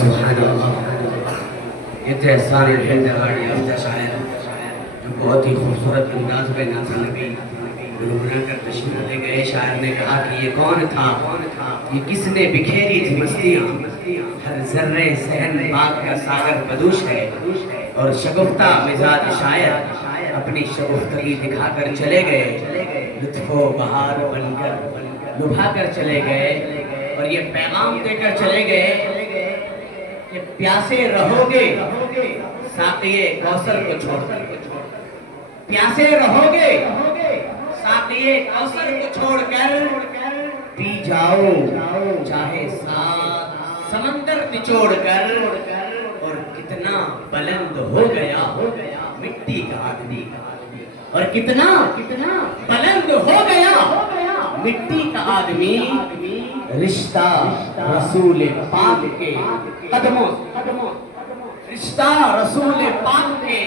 سبحان اللہ. یہ تو احسان الہند گاڑی یافتہ شاعر جو بہت ہی خوبصورت انداز میں نعت نبی گنگنا کر تشریف لے گئے. شاعر نے کہا کہ یہ کون تھا، یہ کس نے بکھیری تھی مستیاں، ہر ذرے ذہن بات کا ساغر بدوش ہے، اور شگفتہ مزاج شاعر اپنی شگفتگی دکھا کر چلے گئے، لطف و بہار بن کر لبھا کر چلے گئے، اور یہ پیغام دے کر چلے گئے کہ پیاسے رہو گے ساقی کوثر کو چھوڑ کر، پیاسے رہو گے ساقی کوثر کو چھوڑ کر، پی جاؤ چاہے سات سمندر نچوڑ کر، اور کتنا بلند ہو گیا مٹی کا آدمی، اور کتنا بلند ہو گیا مٹی کا آدمی، رشتہ رسول پاک کے قدموں، رشتہ رسول پاک کے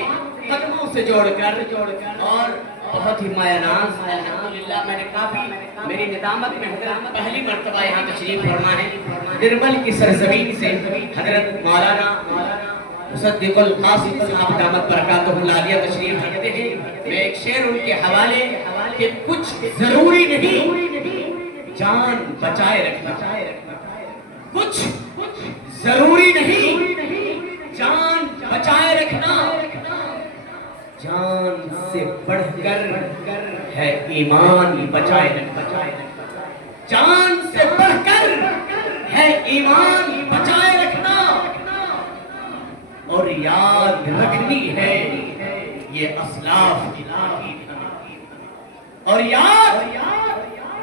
قدموں سے جوڑ کر، اور بہت ہی مایہ ناز الحمدللہ میں نے کافی میری ندامت میں حضرت پہلی مرتبہ یہاں تشریف فرما ہے. نرمل کی سرزمین سے حضرت مولانا مصدق القاسم صاحب دامت برکاتہ العالیہ تشریف رکھتے ہیں. میں ایک شعر ان کے حوالے کہ کچھ ضروری نہیں جان بچائے رکھنا، کچھ ضروری نہیں جان بچائے رکھنا، جان سے بڑھ کر ہے ایمان بچائے رکھنا، جان سے بڑھ کر ہے ایمان بچائے رکھنا، اور یاد رکھنی ہے یہ اسلاف کی تاکید، اور یاد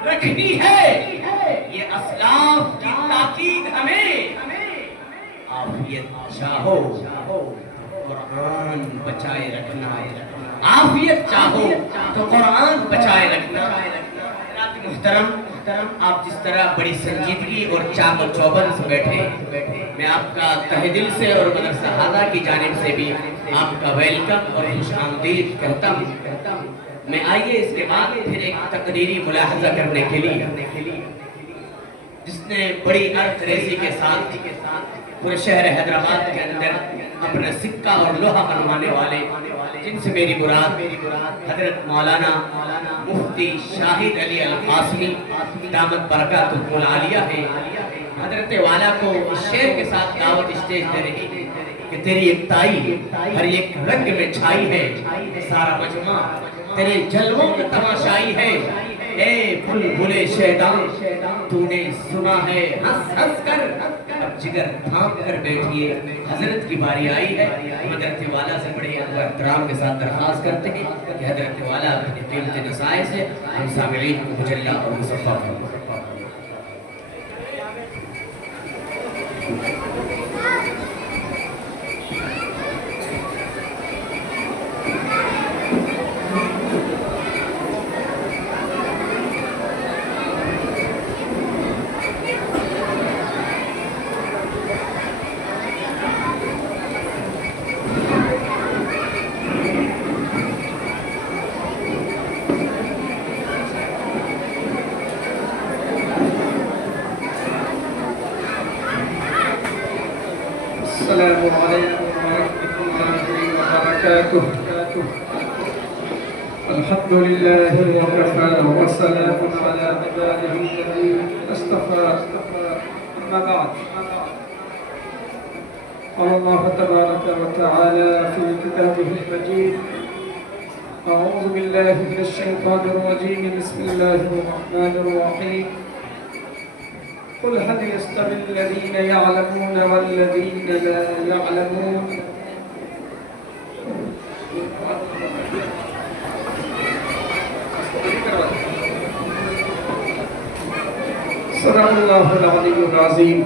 رکھنی ہے یہ اسلاف کی تاکید ہمیں. عافیت چاہو قرآن بچائے رکھنا، عافیت چاہو تو قرآن بچائے رکھنا. محترم آپ جس طرح بڑی سنجیدگی اور چاق و چوبند سے بیٹھے، میں آپ کا تہ دل سے اور مدرسہ ہادہ کی جانب سے بھی آپ کا ویلکم اور خوش آمدید کہتا ہوں. میں آئیے اس کے بعد پھر ایک تقریری ملاحظہ کرنے کے لیے جس نے بڑی ارتھ ریزی کے ساتھ پورے شہر حیدرآباد کے اندر اپنا سکہ اور لوہا بنوانے والے، جن سے میری مراد حضرت مولانا مفتی شاہد علی القاسمی دامت برکاتہ العالیہ ہے. حضرت والا کو اس شعر کے ساتھ دعوت اسٹیج دے رہی کہ تیری ایک تائی ہر ایک رنگ میں چھائی ہے، سارا مجمع تیرے جلووں میں تماشائی ہے. اے بلبلے شیطان تو نے سنا ہے ہنس ہنس کر، اب جگر تھام کر بیٹھیے حضرت کی باری آئی ہے. حضرت والا سے بڑے احترام کے ساتھ درخواست کرتے ہیں کہ حضرت والا اپنے قیمتی نصائح سے ہم سامعین کو مجلہ اور مصفح فرمائیں. السلام علیکم ورحمۃ اللہ وبرکاتہ. الحمد للہ وکفی وسلام علی عباده الذین اصطفى. اما بعد، قال اللہ تبارک وتعالی فی کتابہ المجید: اعوذ باللہ من الشیطان الرجیم، بسم اللہ الرحمن الرحیم. قل هل يستوي الذين يعلمون والذين لا يعلمون. صدق اللہ العلی العظیم.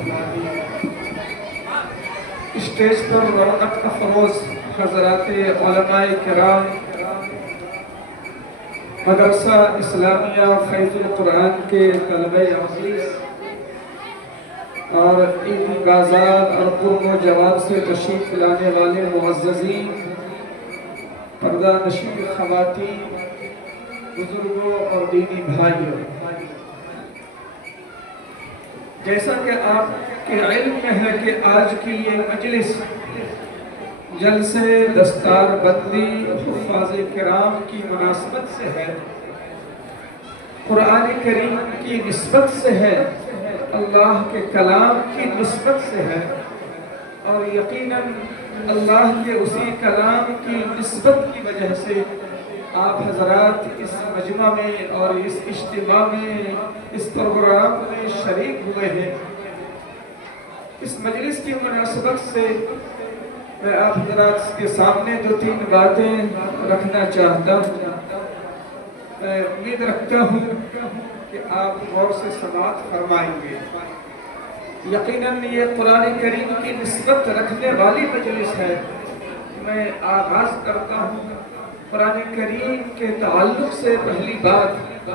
اسٹیج پر رونق افروز حضرات علماء کرام، مدرسہ اسلامیہ فیض القرآن کے طلبہ عزیز، اور ان غازات اور قرب و جواب سے تشریف لانے والے معززین، پردہ نشین خواتین، بزرگوں اور دینی بھائیوں، جیسا کہ آپ کہ علم میں ہے کہ آج کی یہ مجلس جلسے دستار بندی حفاظ کرام کی مناسبت سے ہے، قرآن کریم کی نسبت سے ہے، اللہ کے کلام کی نسبت سے ہے، اور یقیناً اللہ کے اسی کلام کی نسبت کی وجہ سے آپ حضرات اس مجمع میں اور اس اجتماع میں، اس پروگرام میں شریک ہوئے ہیں۔ اس مجلس کی مناسبت سے میں آپ حضرات کے سامنے دو تین باتیں رکھنا چاہتا ہوں۔ میں امید رکھتا ہوں کہ آپ غور سے سماعت فرمائیں گے۔ یقیناً یہ قرآن کریم کی نسبت رکھنے والی مجلس ہے۔ میں آغاز کرتا ہوں قرآن کریم کے تعلق سے پہلی بات،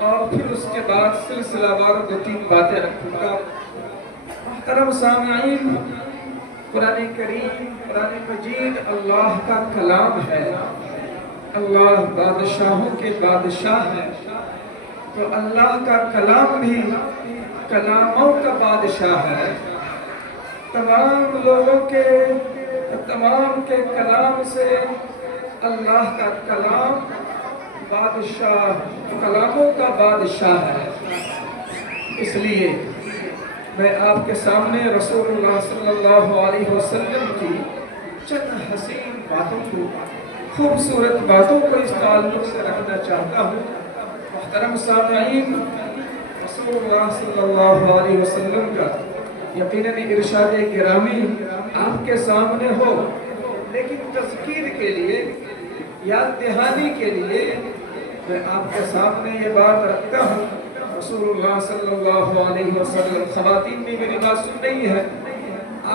اور پھر اس کے بعد سلسلہ وار دو تین باتیں رکھوں گا۔ محترم سامعین، قرآن کریم، قرآن مجید اللہ کا کلام ہے۔ اللہ بادشاہوں کے بادشاہ ہے، تو اللہ کا کلام بھی کلاموں کا بادشاہ ہے۔ تمام لوگوں کے کلام سے اللہ کا کلام بادشاہ، کلاموں کا بادشاہ ہے۔ اس لیے میں آپ کے سامنے رسول اللہ صلی اللہ علیہ وسلم کی چند حسین باتوں کو، خوبصورت باتوں کو اس تعلق سے رکھنا چاہتا ہوں۔ محترم سامعین، رسول اللہ صلی اللہ علیہ وسلم کا یقیناً ارشاد گرامی آپ کے سامنے ہو، لیکن تذکیر کے لیے، یاد دہانی کے لیے میں آپ کے سامنے یہ بات رکھتا ہوں۔ رسول اللہ صلی اللہ علیہ وسلم، خواتین بھی میری بات سن رہی ہے،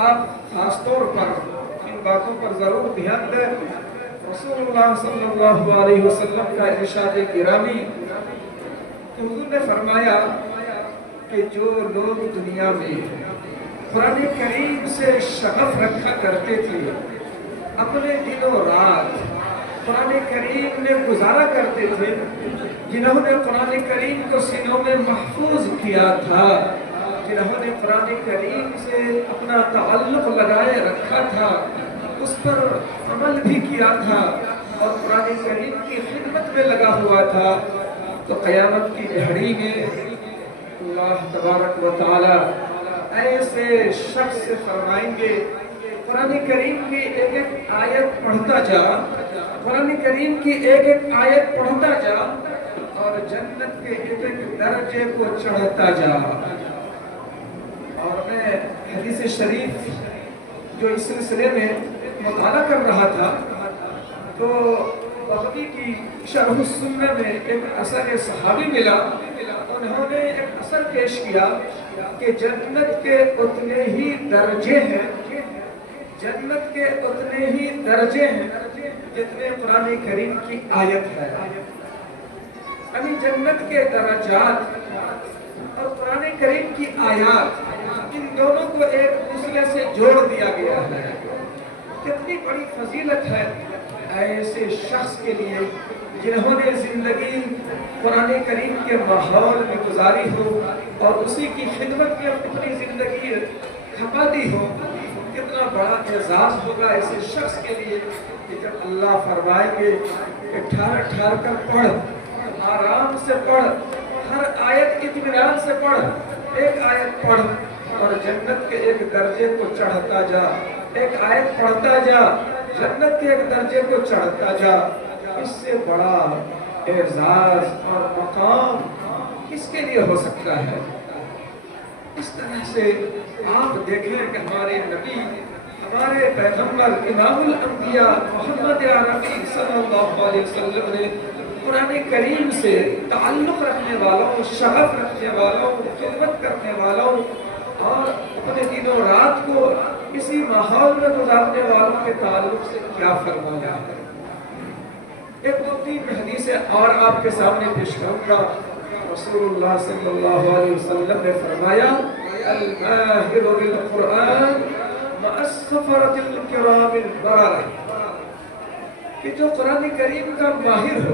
آپ خاص طور پر ان باتوں پر ضرور دھیان دیں۔ رسول اللہ صلی اللہ علیہ وسلم کا ارشاد گرامی کہ حضور نے فرمایا کہ جو لوگ دنیا میں قرآن کریم سے شغف رکھا کرتے تھے، اپنے دن و رات قرآن کریم میں گزارا کرتے تھے، جنہوں نے قرآن کریم کو سینوں میں محفوظ کیا تھا، جنہوں نے قرآن کریم سے اپنا تعلق لگائے رکھا تھا، اس پر عمل بھی کیا تھا اور قرآن کریم کی خدمت میں لگا ہوا تھا، تو قیامت کی گھڑی میں اللہ تبارک و تعالی ایسے شخص سے فرمائیں گے، قرآن کریم کی ایک ایک آیت پڑھتا جا، قرآن کریم کی ایک ایک آیت پڑھتا جا اور جنت کے ایک ایک درجے کو چڑھتا جا۔ اور میں حدیث شریف جو اس سلسلے میں مطالعہ کر رہا تھا، تو بغوی کی شرح السنہ میں ایک اثر صحابی ملا، انہوں نے ایک اثر پیش کیا کہ جنت کے اتنے ہی درجے ہیں، جنت کے اتنے ہی درجے ہیں جتنے قرآن کریم کی آیت ہے۔ یعنی جنت کے درجات اور قرآن کریم کی آیات، ان دونوں کو ایک دوسرے سے جوڑ دیا گیا ہے۔ کتنی بڑی فضیلت ہے ایسے شخص کے لیے جنہوں نے زندگی قرآن کریم کے ماحول میں گزاری ہو اور اسی کی خدمت میں اپنی زندگی کھپا دی ہو۔ کتنا بڑا اعزاز ہوگا ایسے شخص کے لیے کہ جب اللہ فرمائیں گے کہ ٹھہر ٹھہر کر پڑھ، آرام سے پڑھ، ہر آیت اطمینان سے پڑھ، ایک آیت پڑھ اور جنت کے ایک درجے کو چڑھتا جا، ایک آیت پڑھتا جا، جنت کے ایک درجے کو چڑھتا جا۔ اس سے بڑا اعزاز اور مقام کس کے لیے ہو سکتا ہے؟ اس طرح سے آپ دیکھیں کہ ہمارے نبی، ہمارے پیغمبر امام الانبیاء محمد عربی صلی اللہ علیہ وسلم نے قرآن کریم سے تعلق رکھنے والوں، شغف رکھنے والوں، خدمت کرنے والوں اور اپنے دن و رات کو اسی ماحول میں گزارنے والوں کے تعلق سے کیا فرمایا ہے۔ ایک دو تین حدیثیں اور آپ کے سامنے پیش کروں گا۔ رسول اللہ صلی اللہ علیہ وسلم نے فرمایا، الماہر بالقرآن مع السفرۃ الکرام البررہ، کہ جو قرآن کریم کا ماہر ہو،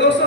200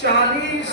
40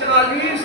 40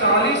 40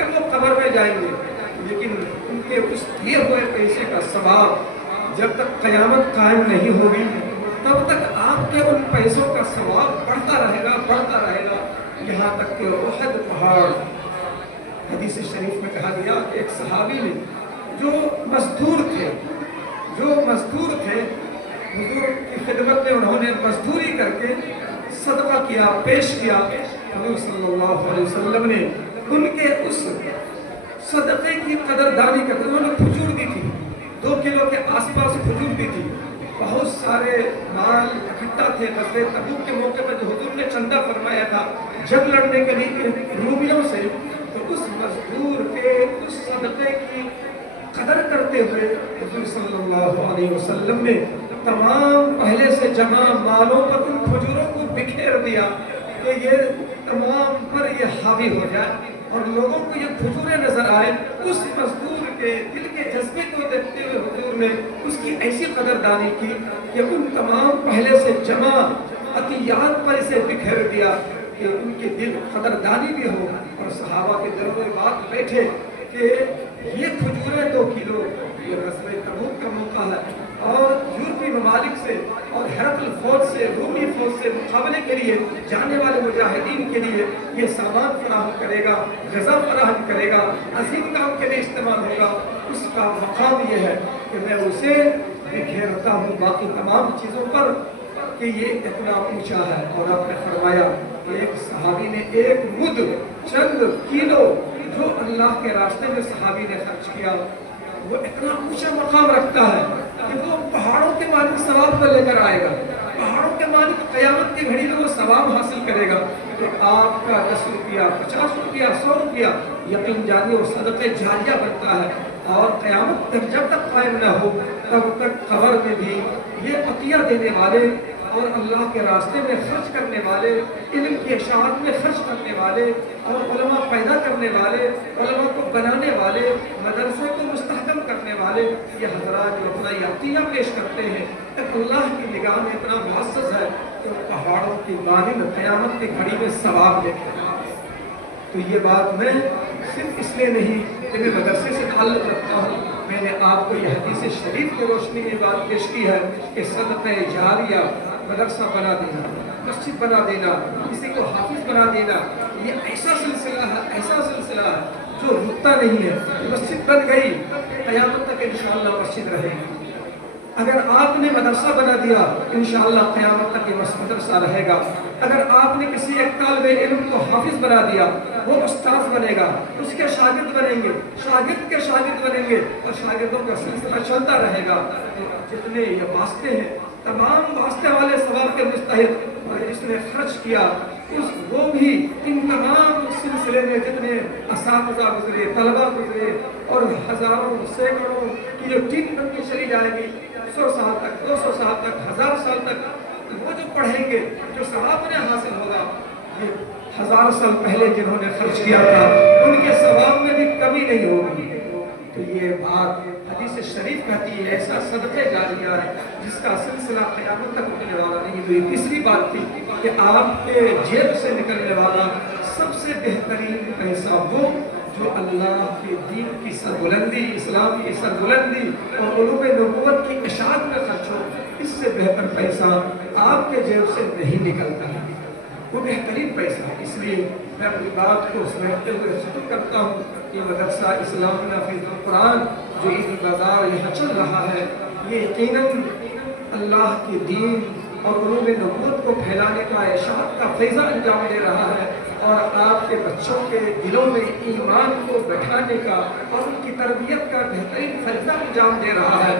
تک وہ قبر میں جائیں گے، لیکن ان کے اس دیے ہوئے پیسے کا ثواب جب تک قیامت قائم نہیں ہوگی تب تک آپ کے ان پیسوں کا ثواب بڑھتا رہے گا، یہاں تک کہ احد پہاڑ، حدیث شریف میں کہا گیا کہ ایک صحابی نے جو مزدور تھے حضور کی خدمت میں انہوں نے مزدوری کر کے صدقہ کیا، پیش کیا، حضور صلی اللہ علیہ وسلم نے ان کے اس صدقے کی قدردانی کرتے انہوں نے کھجور دی تھی، 2 کلو کے آس پاس کھجور دی تھی، بہت سارے مال اکٹھا تھے غزوہ تبوک کے موقع پر جو حضور نے چندہ فرمایا تھا جنگ لڑنے کے لیے رومیوں سے، تو اس مزدور کے اس صدقے کی قدر کرتے ہوئے حضور صلی اللہ علیہ وسلم نے تمام پہلے سے جمع مالوں پر ان کھجوروں کو بکھیر دیا کہ یہ تمام پر یہ حاوی ہو جائے اور لوگوں کو یہ کھجوریں نظر آئے۔ اس مزدور کے دل کے جذبے کو دیکھتے ہوئے حضور نے اس کی ایسی قدردانی کی کہ ان تمام پہلے سے جمع عطیات پر اسے بکھیر دیا کہ ان کے دل قدردانی بھی ہو، اور صحابہ کے دل میں بات بیٹھے کہ یہ کھجوریں 2 کلو، یہ غزوہ تبوک کا موقع ہے اور یورپی ممالک سے اور ہرقل فوج سے، رومی فوج سے مقابلے کے لیے جانے والے مجاہدین کے لیے یہ سامان فراہم کرے گا، غذا فراہم کرے گا، عظیم کام کے لیے استعمال ہوگا۔ اس کا مقام یہ ہے کہ میں اسے بکھیرتا ہوں باقی تمام چیزوں پر کہ یہ اتنا اونچا ہے۔ اور آپ نے فرمایا کہ ایک صحابی نے 1 مد چند کلو جو اللہ کے راستے میں صحابی نے خرچ کیا وہ اتنا اونچا مقام رکھتا ہے کہ وہ پہاڑوں کے مالک ثواب کو لے کر آئے گا، پہاڑوں کے مالک قیامت کی گھڑی میں وہ ثواب حاصل کرے گا کہ آپ کا 10 روپیہ، 50 روپیہ، 100 روپیہ یقین جانی اور صدقہ جاریہ بنتا ہے، اور قیامت تک جب تک قائم نہ ہو تب تک قبر میں بھی یہ عطیہ دینے والے اور اللہ کے راستے میں خرچ کرنے والے، علم کی اشاعت میں خرچ کرنے والے اور علماء پیدا کرنے والے، علماء کو بنانے والے، مدرسے کو مستحکم کرنے والے، یہ حضرات جو اپنا یہ عطیہ پیش کرتے ہیں اللہ کی نگاہ میں اتنا معزز ہے کہ پہاڑوں کی مانند قیامت کی گھڑی میں ثواب دیتے ہیں۔ تو یہ بات میں صرف اس لیے نہیں کہ میں مدرسے سے تعلق رکھتا ہوں، میں نے آپ کو یہ حدیث شریف کی روشنی میں بات پیش کی ہے کہ صدقہ جاریہ، مدرسہ بنا دینا، مسجد بنا دینا، کسی کو حافظ بنا دینا، یہ ایسا سلسلہ ہے جو رکتا نہیں ہے۔ مسجد بن گئی قیامت تک انشاءاللہ مسجد رہے گی، اگر آپ نے مدرسہ بنا دیا انشاءاللہ قیامت تک یہ مدرسہ رہے گا، اگر آپ نے کسی ایک طالب علم کو حافظ بنا دیا وہ استاذ بنے گا، اس کے شاگرد بنیں گے، شاگرد کے شاگرد بنیں گے اور شاگردوں کا سلسلہ چلتا رہے گا۔ جتنے یہ واسطے ہیں تمام واسطے والے ثواب کے مستحق، اور جس نے خرچ کیا وہ بھی ان تمام سلسلے میں جتنے اساتذہ گزرے، طلبہ گزرے اور ہزاروں سینکڑوں کی جو ٹیم بن کے چلی جائے گی 100 سال تک، 200 سال تک، 1000 سال تک، وہ جو پڑھیں گے جو ثواب انہیں حاصل ہوگا یہ 1000 سال پہلے جنہوں نے خرچ کیا تھا ان کے ثواب میں بھی کمی نہیں ہوگی۔ تو یہ بات حدیث شریف کہتی ہے ایسا صدقہ جاریہ ہے جس کا سلسلہ قیامت تک رکنے والا نہیں۔ تو یہ تیسری بات تھی کہ آپ کے جیب سے نکلنے والا سب سے بہترین پیسہ وہ جو اللہ کے دین کی سربلندی، اسلام کی سربلندی اور علوم نبوت کی اشاعت میں خرچ ہو، اس سے بہتر پیسہ آپ کے جیب سے نہیں نکلتا ہے، وہ بہترین پیسہ ہے۔ اس لیے میں اپنی بات کو سمیٹتے ہوئے ختم کرتا ہوں کہ مدرسہ اسلام نافذ القرآن جو عیدی بازار یہاں چل رہا ہے یہ یقیناً اللہ کے دین اور علوم نبوت کو پھیلانے کا، اشاعت کا فیضہ انجام دے رہا ہے، اور آپ کے بچوں کے دلوں میں ایمان کو بٹھانے کا اور ان کی تربیت کا بہترین فیضہ انجام دے رہا ہے۔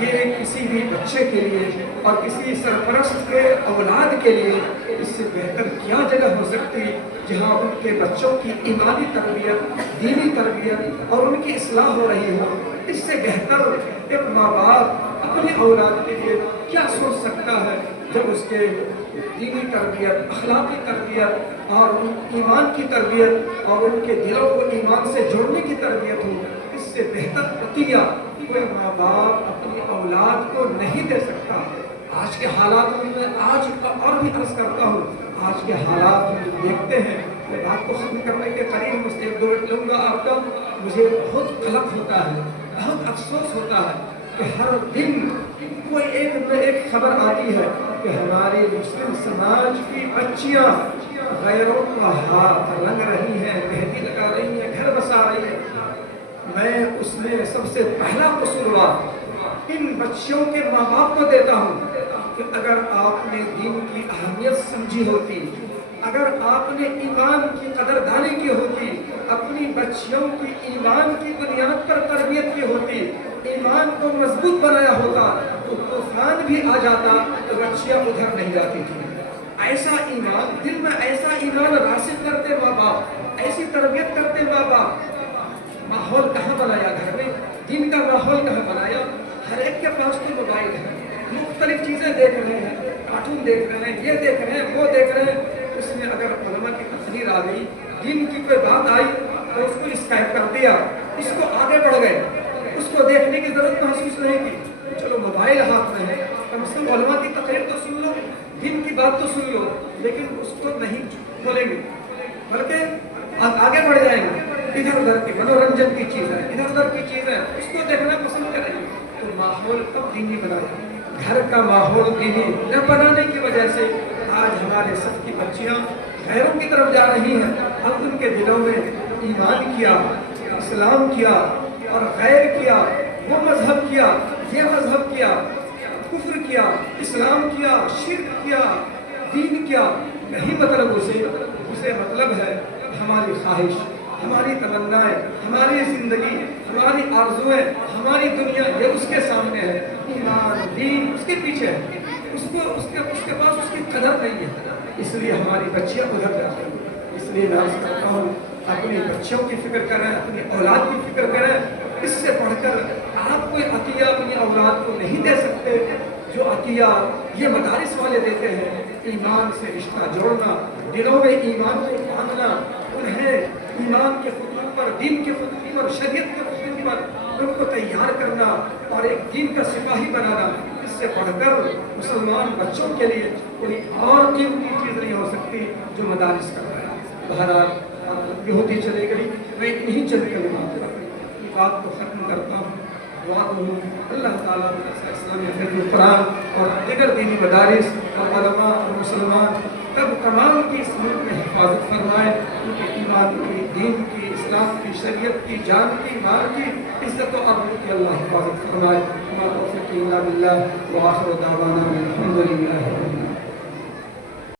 یہ کسی بھی بچے کے لیے اور کسی سرپرست کے اولاد کے لیے اس سے بہتر کیا جگہ ہو سکتی جہاں ان کے بچوں کی ایمانی تربیت، دینی تربیت اور ان کی اصلاح ہو رہی ہو۔ اس سے بہتر ایک ماں باپ اپنی اولاد کے لیے کیا سوچ سکتا ہے جب اس کے دینی تربیت، اخلاقی تربیت اور ایمان کی تربیت اور ان کے دلوں کو ایمان سے جوڑنے کی تربیت ہو۔ اس سے بہتر عطیہ کوئی ماں باپ اپنی اولاد کو نہیں دے سکتا۔ آج کے حالات میں آج کا اور بھی عرض کرتا ہوں، آج کے حالات میں دیکھتے ہیں میں بات کو ختم کرنے کے قریب مجھ سے 1-2 منٹ لوں گا آپ کا. مجھے بہت قلق ہوتا ہے, بہت افسوس ہوتا ہے کہ ہر دن کوئی ایک خبر آتی ہے کہ ہماری مسلم سماج کی بچیاں غیروں کا ہاتھ رنگ رہی ہیں, مہندی لگا رہی ہیں, گھر بسا رہی ہیں. میں اس میں سب سے پہلا قصوروار ان بچیوں کے ماں باپ کو دیتا ہوں کہ اگر آپ نے دین کی اہمیت سمجھی ہوتی, اگر آپ نے ایمان کی قدردانی کی ہوتی, اپنی بچیوں کی ایمان کی بنیاد پر تربیت کی ہوتی, ایمان کو مضبوط بنایا ہوتا, تو طوفان بھی آ جاتا تو بچیاں ادھر نہیں جاتی تھی. ایسا ایمان دل میں, ایسا ایمان راسخ کرتے ماں باپ, ایسی تربیت کرتے ماں باپ. ماحول کہاں بنایا گھر میں, دین کا ماحول کہاں بنایا؟ ہر ایک کے پاس تو موبائل ہے, مختلف چیزیں دیکھ رہے ہیں, کارٹون دیکھ رہے ہیں, یہ دیکھ رہے ہیں, وہ دیکھ رہے ہیں. اس میں اگر علماء کی تقریر آ گئی, دین کی کوئی بات آئی تو اس کو اسکائپ کر دیا, اس کو آگے بڑھ گئے, اس کو دیکھنے کی ضرورت محسوس نہیں کی. چلو موبائل ہاتھ میں ہے, کم سے کم علماء کی تقریر تو سن لو, دین کی بات تو سن لو, لیکن اس کو نہیں کھولیں گے بلکہ آگے بڑھ جائیں گے. ادھر ادھر کی منورنجن کی چیزیں, ادھر ادھر کی چیزیں, اس کو دیکھنا پسند کریں گے. تو ماحول کب دینی بنایا؟ گھر کا ماحول دینی نہ بنانے کی وجہ سے آج ہمارے سب کی بچیاں غیروں کی طرف جا رہی ہیں. ہم ان کے دلوں میں ایمان کیا, اسلام کیا اور غیر کیا, وہ مذہب کیا, یہ مذہب کیا, کفر کیا, اسلام کیا, شرک کیا, دین کیا, نہیں مطلب اسے مطلب ہے ہماری خواہش, ہماری تمنائیں, ہماری زندگی, ہماری آرزویں, ہماری دنیا, یہ اس کے سامنے ہے. ایمان دین اس کے پیچھے ہے, اس کے پاس اس کی قدر نہیں ہے. اس لیے ہماری بچیاں ادھر جاتی ہیں. اس لیے میں عرض کرتا ہوں, اپنی بچیوں کی فکر کریں, اپنی اولاد کی فکر کریں. اس سے بڑھ کر آپ کوئی عطیہ اپنی اولاد کو نہیں دے سکتے جو عطیہ یہ مدارس والے دیتے ہیں. ایمان سے رشتہ جوڑنا, دلوں میں ایمان کو باندھنا, انہیں ایمان کے خطوط پر, دین کے خطوط پر, شریعت کے خطوط پر ان کو تیار کرنا اور ایک دین کا سپاہی بنانا. اس سے بڑھ کر مسلمان بچوں کے لیے کوئی اور قیمتی چیز نہیں ہو سکتی جو مدارس کر رہا ہے. بہرحال یہ ہوتی چلے گئی. میں انہیں چند کلمات پر بات کو ختم کرتا ہوں. دعا کروں اللہ تعالیٰ اسلامی حفظ القرآن اور دیگر دینی مدارس اور علماء اور مسلمان تب تمام کی اس ملک میں حفاظت فرمائے, ان کے ایمان کی, دین کی, اسلام کی, شریعت کی, جان کی, مال کی, عزت و عبد کی اللہ حفاظت فرمائے. ہمارا توفیق الا باللہ وآخر دعوانا الحمدللہ.